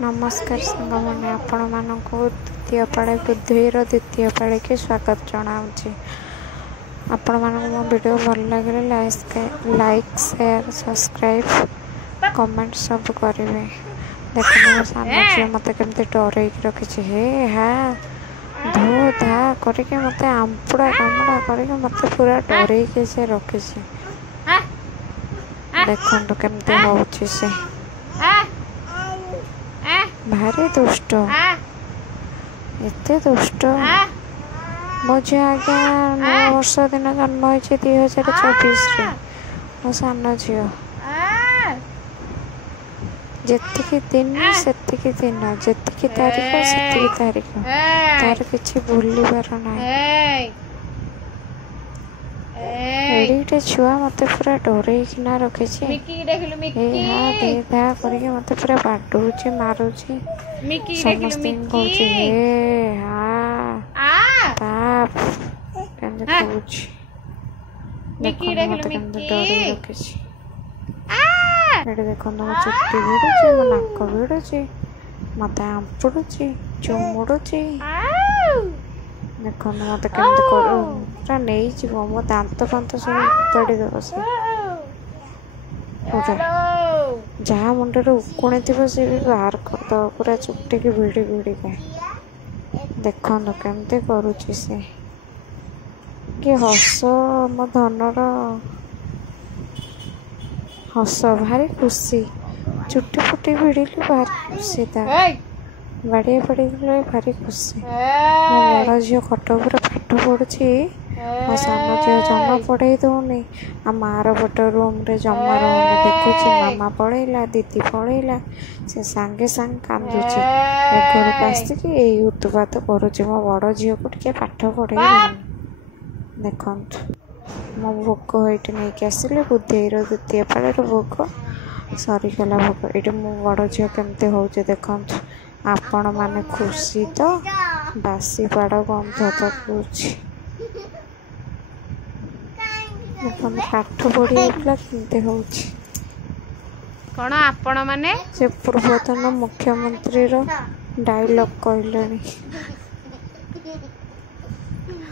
नमस्कार सांग मैंने आपण मानक द्वितीय पाळे बुद्धिर द्वितीय पाळे की स्वागत जनाऊँगी। आपण मानक मो वीडियो भल लगे लाइक शेयर सब्सक्राइब कमेंट सब करेंगे। देखो मो सान झील मत केमती डर रखी हे हा धो धा करके मत आंपुड़ा कामुड़ा करके मत पूरा डर से रखी देखो केमती होची से भारी दुष्ट एत दुष्ट मो झी आज्ञा 9 वर्ष दिन जन्म हो 2024 मो सान झी जेतिकी दिन सेतिकी दिन जेतिकी तारीख सेतिकी तारीख तार किसी भूलिबार ना एडे छुआ मत पूरा डरना रखी करके मत पूरा बाडुची मारुची समस्त कहूँ डर रखी देखो मो चुट्टी भिड़ुची मो नाक भिड़ुची मत आंपुड़ुची चुमुड़ुची देखो मत केमती पूरा नहीं मो दांत फांत सब उपाड़ी देव से पूरा जहाँ मुंडे उकुणी थी सी भी बाहर करद पूरा चुट्टी की भिड़ी भिड़ी का देखो केमती करुची से कि हस मो धनर हस भारी खुशी चुट्टी फुटी भिड़िली भारी खुशी बाड़िया पड़ी भारी खुशी मो बड़ झील खट पूरा पाठ पढ़ुची मो सान झील जमा पढ़े दौनी आ मार पट रूम रे जमा रोनी देखुची मामा पढ़ेला दीदी पढ़ेला से सांगे सांग कांदुची घर को आसिक यही उत्पात करुची मो बड़ झील को टे पाठ पढ़े देखु मो भोग ये नहीं आसिली बुद्धेर द्वितीय पाळे भोग सरीगला भोग ये मो बड़ झील केमती होचे देखु आपण माने खुशी तो बासी पाड़ गंध तो कुछ पाठ पढ़ा केमती हो कौन आपण माने से पूर्वतन मुख्यमंत्री डायलॉग कहले।